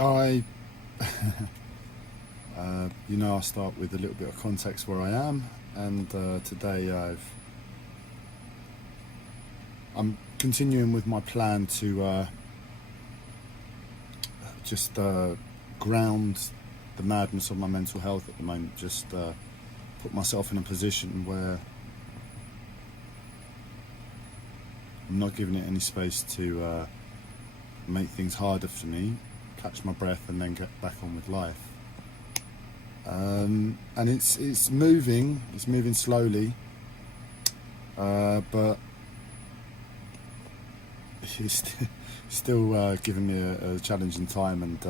I, I'll start with a little bit of context where I am, and today I'm continuing with my plan to just ground the madness of my mental health at the moment. Just put myself in a position where I'm not giving it any space to make things harder for me, catch my breath, and then get back on with life. And it's moving slowly, but it's still giving me a challenging time. And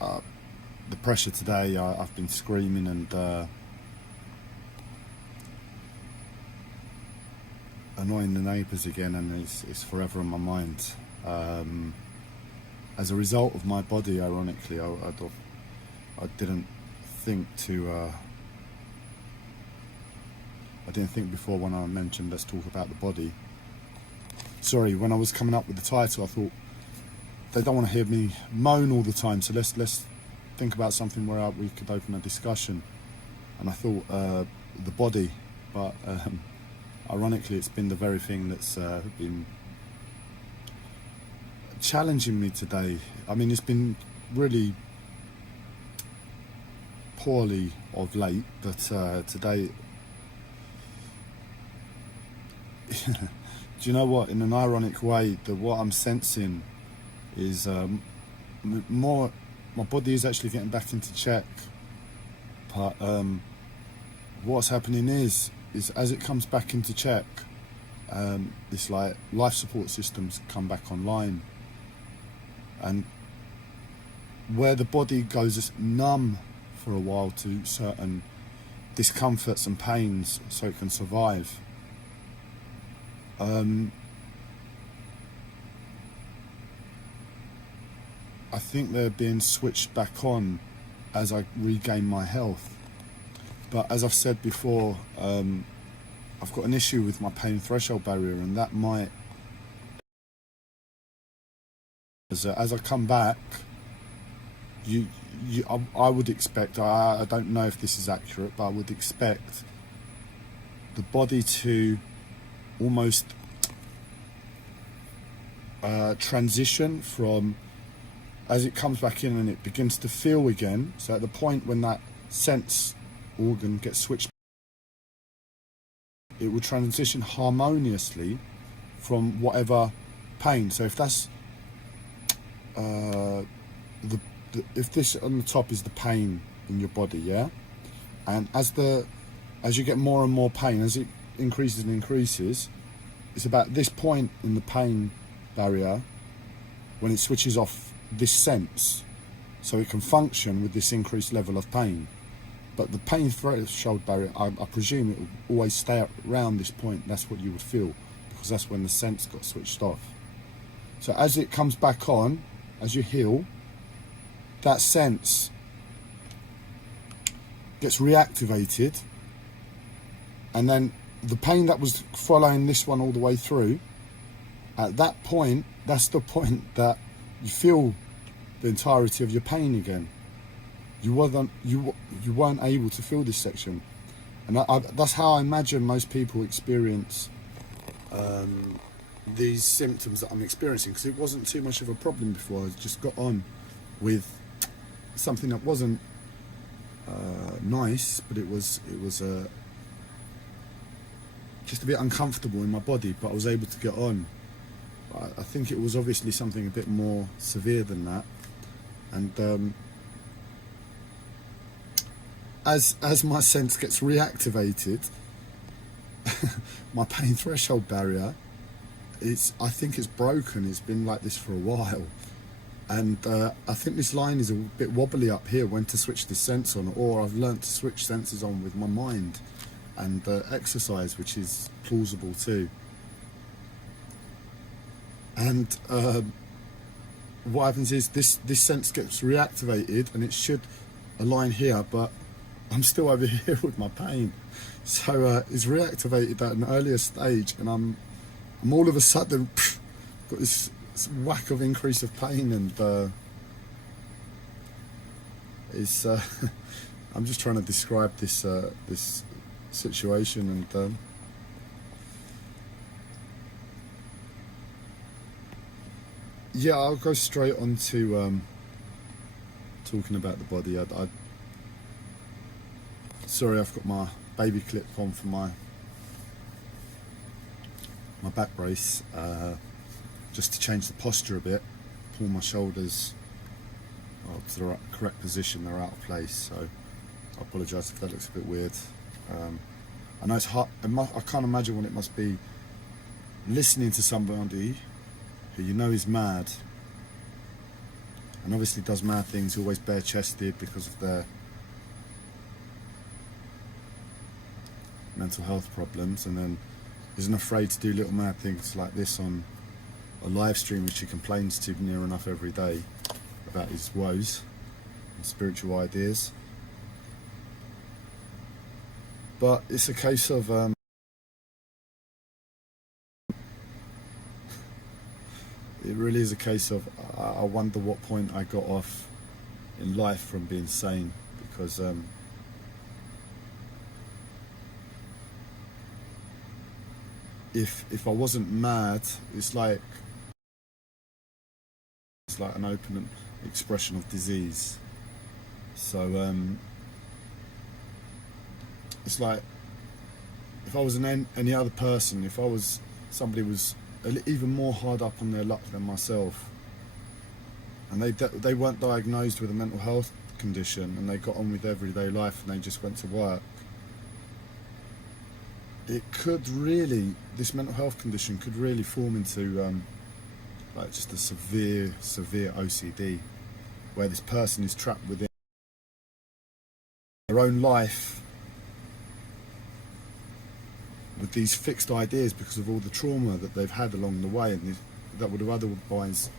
the pressure today, I've been screaming and annoying the neighbours again, and it's forever in my mind. As a result of my body, ironically, I didn't think before when I mentioned let's talk about the body. Sorry, when I was coming up with the title, I thought they don't want to hear me moan all the time, so let's think about something where we could open a discussion. And I thought the body, but ironically, it's been the very thing that's been challenging me today. I mean, it's been really poorly of late, but today, do you know what? In an ironic way, what I'm sensing is more. My body is actually getting back into check, but what's happening is as it comes back into check, it's like life support systems come back online, and where the body goes numb for a while to certain discomforts and pains so it can survive. I think they're being switched back on as I regain my health. But as I've said before, I've got an issue with my pain threshold barrier, and that might, as I come back, I would expect, I don't know if this is accurate, but I would expect the body to almost transition from, as it comes back in and it begins to feel again, so at the point when that sense organ gets switched, it will transition harmoniously from whatever pain. So if that's if this on the top is the pain in your body, yeah, and as you get more and more pain, as it increases and increases, it's about this point in the pain barrier when it switches off this sense, so it can function with this increased level of pain. But the pain threshold barrier, I presume it will always stay around this point. That's what you would feel, because that's when the sense got switched off. So as it comes back on, as you heal, that sense gets reactivated, and then the pain that was following this one all the way through, at that point, that's the point that you feel the entirety of your pain again. You weren't able to feel this section, and that's how I imagine most people experience these symptoms that I'm experiencing, because it wasn't too much of a problem before. I just got on with something that wasn't nice, but it was just a bit uncomfortable in my body, but I was able to get on. I think it was obviously something a bit more severe than that, and as my sense gets reactivated, my pain threshold barrier, I think it's broken. It's been like this for a while, and I think this line is a bit wobbly up here when to switch this sense on, or I've learned to switch senses on with my mind and exercise, which is plausible too. And what happens is this sense gets reactivated, and it should align here, but I'm still over here with my pain. So it's reactivated at an earlier stage, and I'm all of a sudden got this whack of increase of pain, and It's I'm just trying to describe this this situation, and yeah, I'll go straight on to talking about the body. Sorry, I've got my baby clip on for my back brace, just to change the posture a bit, pull my shoulders to the correct position. They're out of place, so I apologise if that looks a bit weird. I know it's hard. I can't imagine what it must be listening to somebody who you know is mad, and obviously does mad things, always bare-chested because of their mental health problems, and then isn't afraid to do little mad things like this on a live stream, which he complains to near enough every day about his woes and spiritual ideas. But it's a case of it really is a case of I wonder what point I got off in life from being sane, because if I wasn't mad, it's like an open expression of disease. So it's like if I was any other person, if I was somebody was even more hard up on their luck than myself, and they weren't diagnosed with a mental health condition, and they got on with everyday life, and they just went to work, it could really, this mental health condition could really form into like just a severe OCD, where this person is trapped within their own life with these fixed ideas because of all the trauma that they've had along the way, and that would have otherwise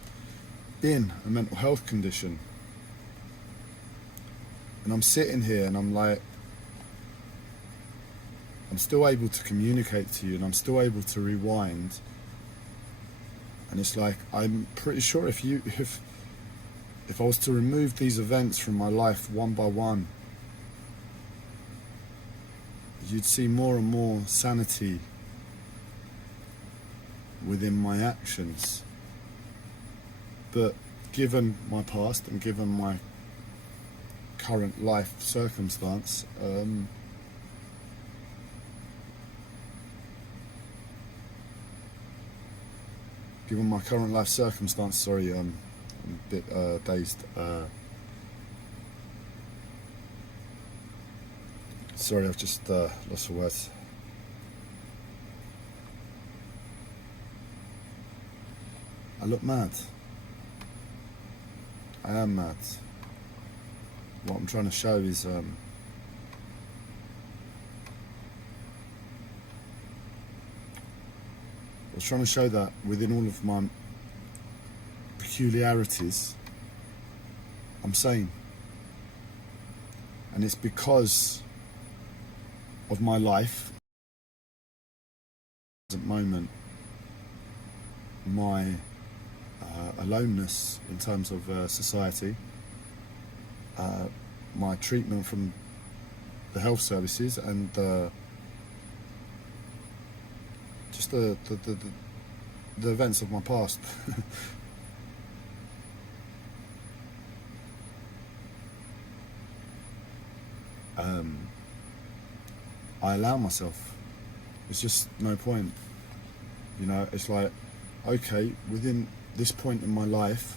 been a mental health condition. And I'm sitting here and I'm like, I'm still able to communicate to you, and I'm still able to rewind, and it's like, I'm pretty sure if I was to remove these events from my life one by one, you'd see more and more sanity within my actions. But given my past and given my current life circumstance, sorry, I'm a bit dazed. Sorry, I've just lost for words. I look mad. I am mad. What I'm trying to show is I was trying to show that within all of my peculiarities, I'm sane. And it's because of my life, present moment, my aloneness in terms of society, my treatment from the health services, and just the events of my past. I allow myself. It's just no point. You know, it's like, okay, within this point in my life,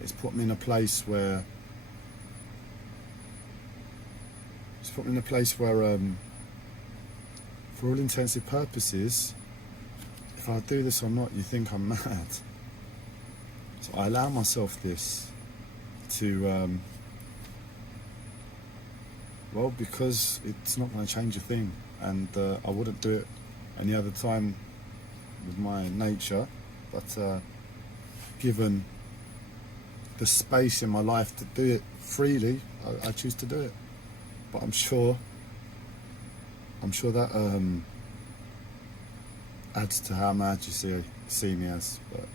it's put me in a place where for all intensive purposes, if I do this or not, you think I'm mad. So I allow myself this to well, because it's not going to change a thing, and I wouldn't do it any other time with my nature, but given the space in my life to do it freely, I choose to do it. But I'm sure that adds to how mad you see me as. But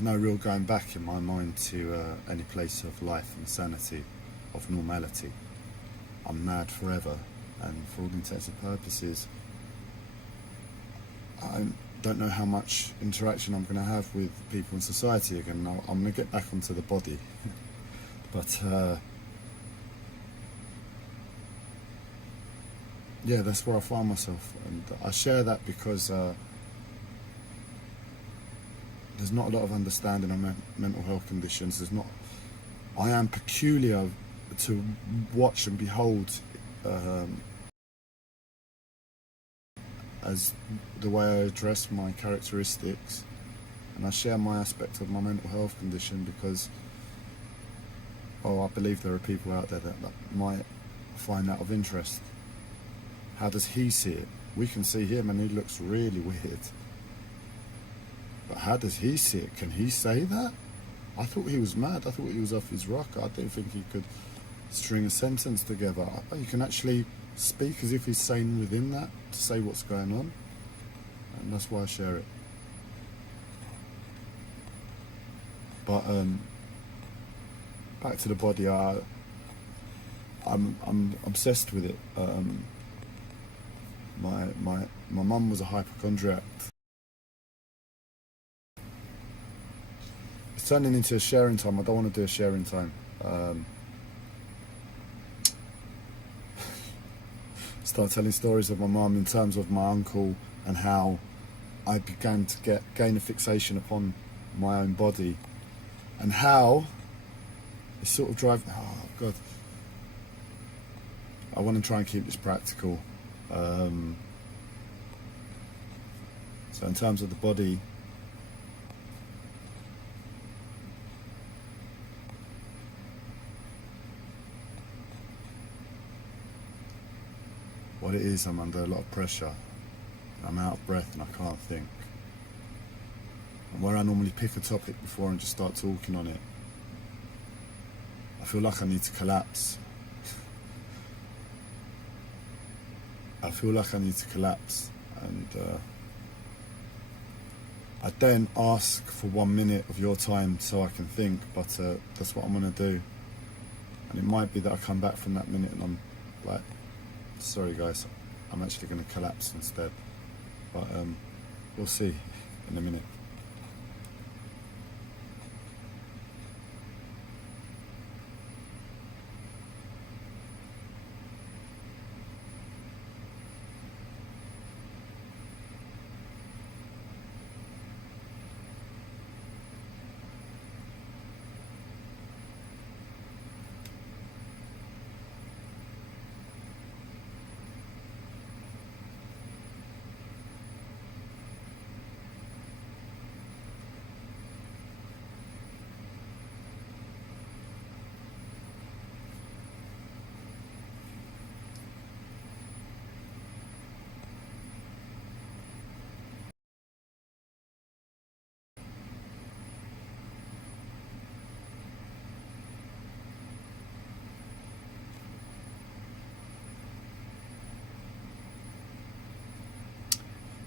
there's no real going back in my mind to any place of life and sanity, of normality. I'm mad forever, and for all intents and purposes, I don't know how much interaction I'm going to have with people in society again. I'm going to get back onto the body, but yeah, that's where I find myself, and I share that because there's not a lot of understanding of mental health conditions. I am peculiar to watch and behold as the way I address my characteristics, and I share my aspect of my mental health condition because I believe there are people out there that might find that of interest. How does he see it? We can see him and he looks really weird, but how does he see it? Can he say that? I thought he was mad. I thought he was off his rocker. I didn't think he could string a sentence together. You can actually speak as if he's sane within that, to say what's going on, and that's why I share it. But back to the body, I'm obsessed with it. My mum was a hypochondriac. It's turning into a sharing time. I don't want to do a sharing time. Start telling stories of my mum in terms of my uncle and how I began to gain a fixation upon my own body, and how it sort of drive. Oh God, I want to try and keep this practical. So in terms of the body, what it is, I'm under a lot of pressure. I'm out of breath and I can't think. And where I normally pick a topic before and just start talking on it, I feel like I need to collapse. I feel like I need to collapse, and I then ask for 1 minute of your time so I can think, but that's what I'm going to do. And it might be that I come back from that minute and I'm like, sorry guys, I'm actually going to collapse instead. But we'll see in a minute.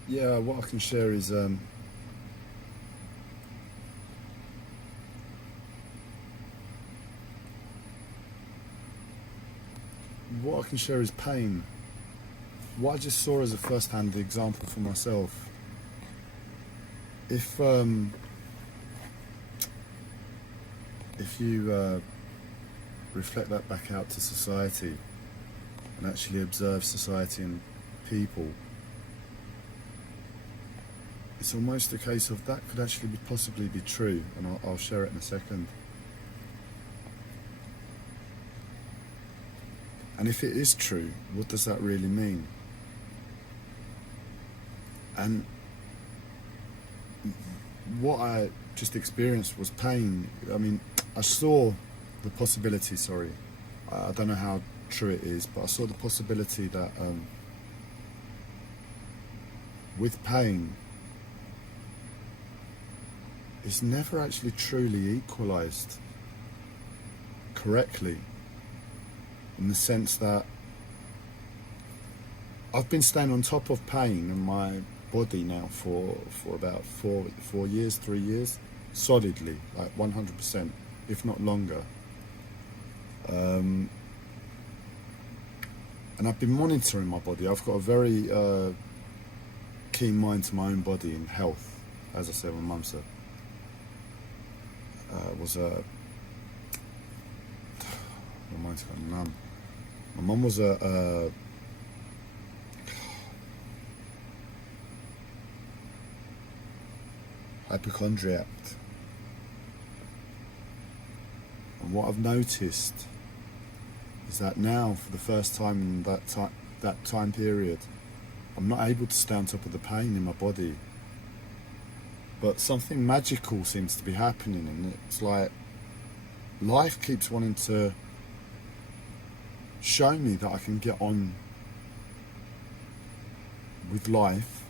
Yeah, what I can share is pain. What I just saw as a first-hand example for myself. If you reflect that back out to society and actually observe society and people, it's almost a case of that could actually possibly be true, and I'll share it in a second. And if it is true, what does that really mean? And what I just experienced was pain. I mean, I saw the possibility, I don't know how true it is, but I saw the possibility that with pain, it's never actually truly equalized correctly, in the sense that I've been staying on top of pain in my body now for about 4 years, 3 years, solidly, like 100%, if not longer. And I've been monitoring my body. I've got a very keen mind to my own body and health. As I said, my mum said, my mind's gone numb. My mum was a hypochondriac. And what I've noticed is that now, for the first time in that time period, I'm not able to stay on top of the pain in my body. But something magical seems to be happening, and it's like life keeps wanting to show me that I can get on with life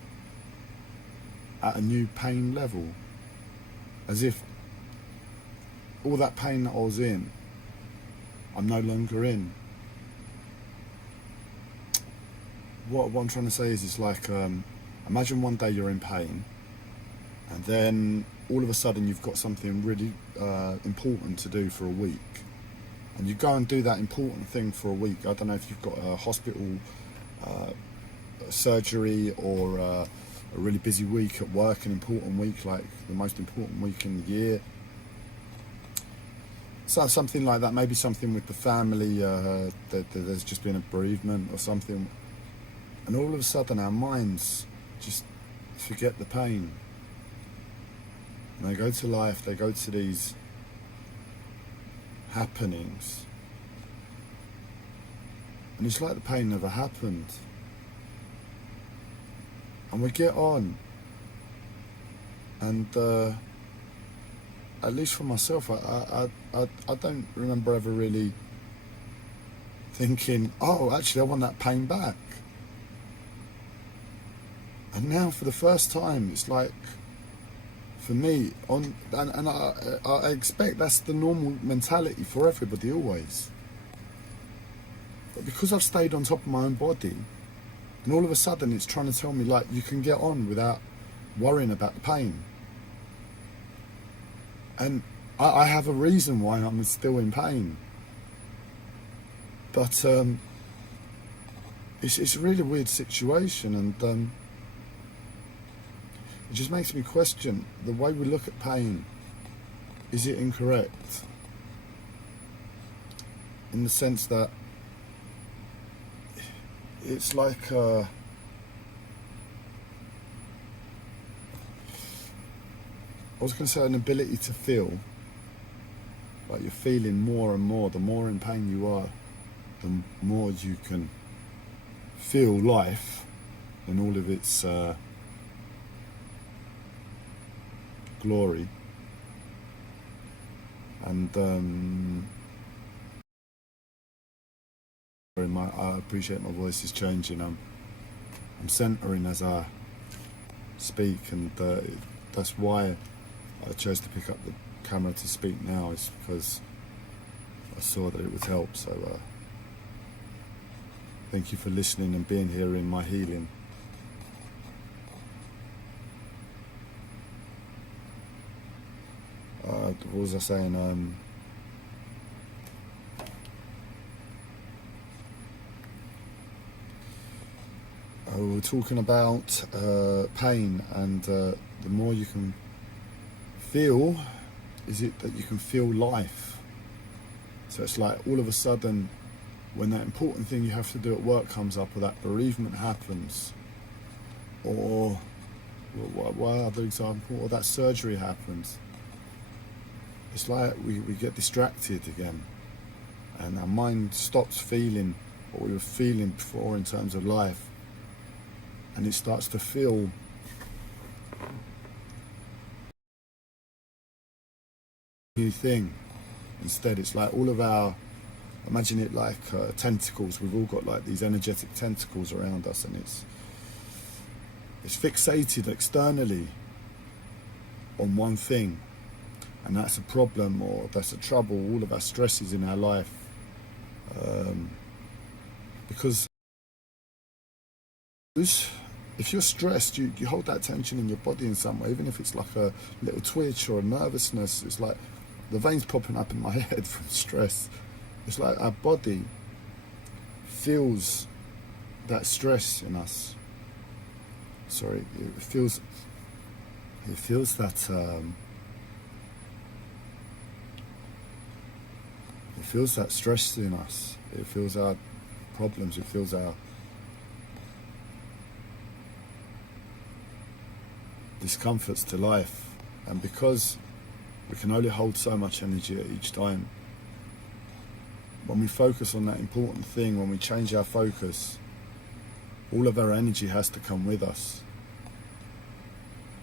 at a new pain level, as if all that pain that I was in, I'm no longer in. What I'm trying to say is, it's like, imagine one day you're in pain, and then all of a sudden you've got something really important to do for a week, and you go and do that important thing for a week. I don't know if you've got a hospital surgery, or a really busy week at work, an important week, like the most important week in the year. So something like that, maybe something with the family, there's just been a bereavement or something, and all of a sudden our minds just forget the pain, and they go to life, they go to these happenings, and it's like the pain never happened. And we get on, and at least for myself, I don't remember ever really thinking, oh, actually I want that pain back. And now, for the first time, it's like, for me, and I expect that's the normal mentality for everybody always. But because I've stayed on top of my own body, and all of a sudden it's trying to tell me, like, you can get on without worrying about the pain. And I have a reason why I'm still in pain. But it's a really weird situation, and it just makes me question the way we look at pain. Is it incorrect? In the sense that it's like I was going to say an ability to feel, like you're feeling more and more. The more in pain you are, the more you can feel life in all of its glory. And I appreciate my voice is changing. I'm centering as I speak, and that's why I chose to pick up the camera to speak now, is because I saw that it would help. So thank you for listening and being here in my healing. What was I saying? We were talking about pain, and the more you can feel, is it that you can feel life. So it's like all of a sudden, when that important thing you have to do at work comes up, or that bereavement happens, or what other example, or that surgery happens, it's like we get distracted again, and our mind stops feeling what we were feeling before in terms of life, and it starts to feel new thing. Instead, it's like all of our, imagine it like tentacles. We've all got like these energetic tentacles around us, and it's fixated externally on one thing, and that's a problem, or that's a trouble, all of our stresses in our life, because if you're stressed, you hold that tension in your body in some way, even if it's like a little twitch or a nervousness. It's like the veins popping up in my head from stress. It's like our body feels that stress in us. Sorry, it feels that it feels that stress in us. It feels our problems. It feels our discomforts to life. And because we can only hold so much energy at each time, when we focus on that important thing, when we change our focus, all of our energy has to come with us.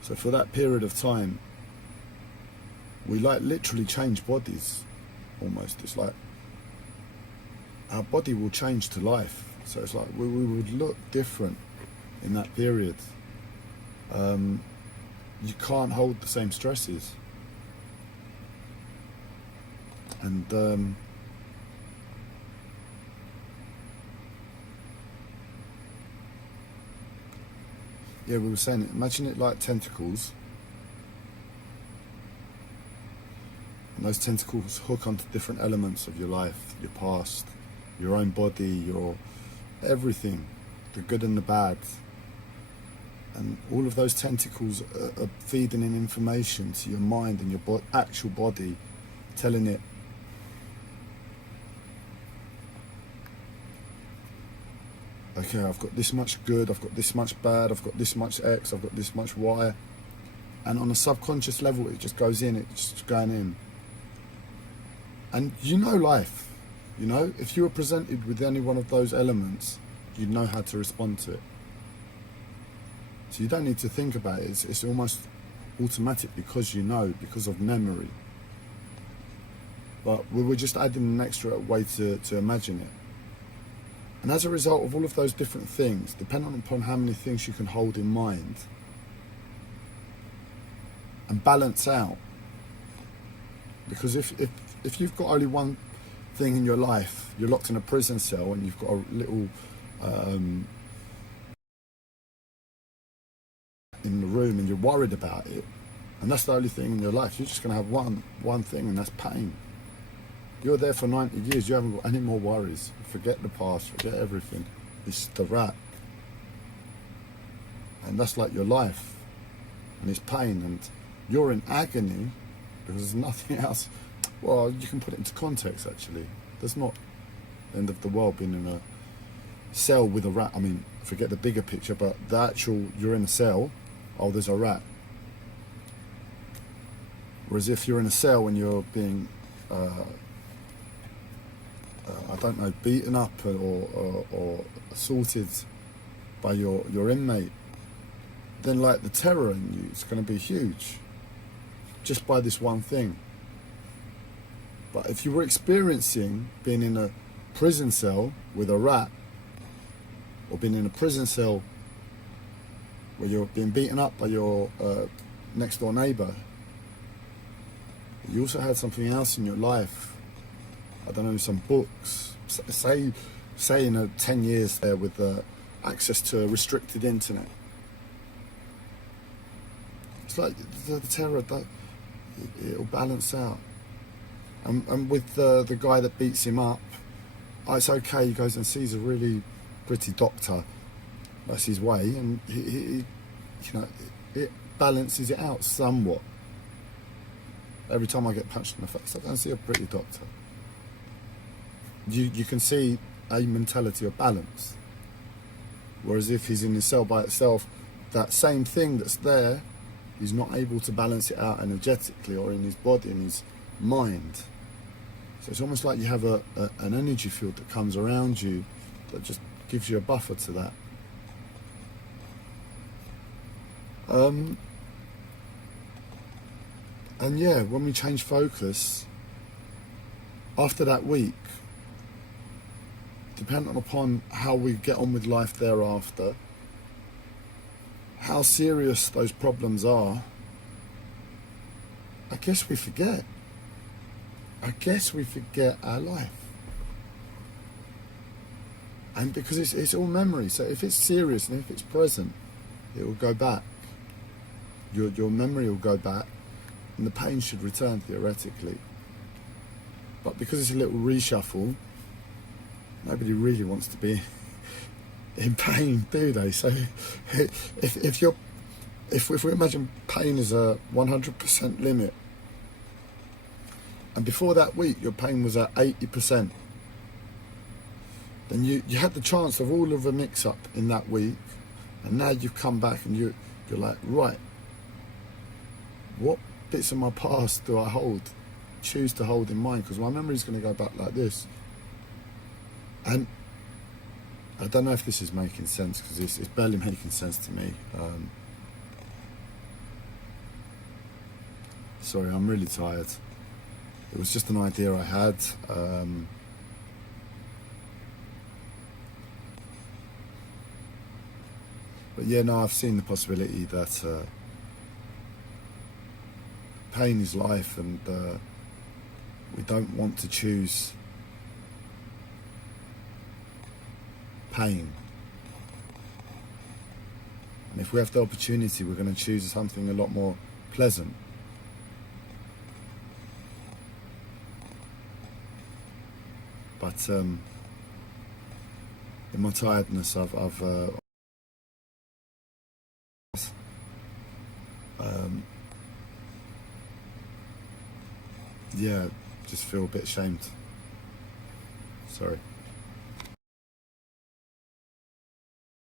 So for that period of time, we like literally change bodies almost. It's like our body will change to life. So it's like we would look different in that period. You can't hold the same stresses. And yeah, we were saying it, imagine it like tentacles. And those tentacles hook onto different elements of your life, your past, your own body, your everything, the good and the bad. And all of those tentacles are feeding in information to your mind and your actual body, telling it, okay, I've got this much good, I've got this much bad, I've got this much X, I've got this much Y. And on a subconscious level, it just goes in, it's just going in. And you know life, you know, if you were presented with any one of those elements, you'd know how to respond to it. So you don't need to think about it, it's almost automatic because you know, because of memory. But we were just adding an extra way to imagine it. And as a result of all of those different things, depending upon how many things you can hold in mind and balance out, because if you've got only one thing in your life, you're locked in a prison cell and you've got a little in the room and you're worried about it, and that's the only thing in your life, you're just going to have one thing, and that's pain. You're there for 90 years, you haven't got any more worries. Forget the past, forget everything. It's the rat. And that's like your life. And it's pain, and you're in agony because there's nothing else. Well, you can put it into context actually. There's not the end of the world being in a cell with a rat. I mean, forget the bigger picture, but the actual, you're in a cell, oh, there's a rat. Whereas if you're in a cell and you're being I don't know, beaten up or assaulted by your inmate, then like the terror in you is going to be huge, just by this one thing. But if you were experiencing being in a prison cell with a rat, or being in a prison cell where you're being beaten up by your next door neighbour, you also had something else in your life. I don't know, some books, say in 10 years there with access to a restricted internet. It's like the terror, that it'll balance out. And with the guy that beats him up, oh, it's okay, he goes and sees a really pretty doctor, that's his way, and he you know, it balances it out somewhat. Every time I get punched in the face, I go and see a pretty doctor. You can see a mentality of balance. Whereas if he's in his cell by itself, that same thing that's there, he's not able to balance it out energetically or in his body, in his mind. So it's almost like you have an energy field that comes around you that just gives you a buffer to that. And yeah, when we change focus, after that week, depending upon how we get on with life thereafter, how serious those problems are, I guess we forget. I guess we forget our life. And because it's all memory, so if it's serious and if it's present, it will go back. Your memory will go back, and the pain should return theoretically. But because it's a little reshuffle, nobody really wants to be in pain, do they? So if we imagine pain is a 100% limit, and before that week your pain was at 80%, then you had the chance of all of the mix-up in that week, and now you've come back and you're like, right, what bits of my past do I choose to hold in mind? Because my memory's going to go back like this. And I don't know if this is making sense, because it's barely making sense to me. Sorry, I'm really tired. It was just an idea I had. But yeah, no, I've seen the possibility that pain is life, and we don't want to choose pain. And if we have the opportunity, we're going to choose something a lot more pleasant. But in my tiredness, I've yeah, just feel a bit ashamed. Sorry.